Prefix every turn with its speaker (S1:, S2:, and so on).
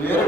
S1: వేరే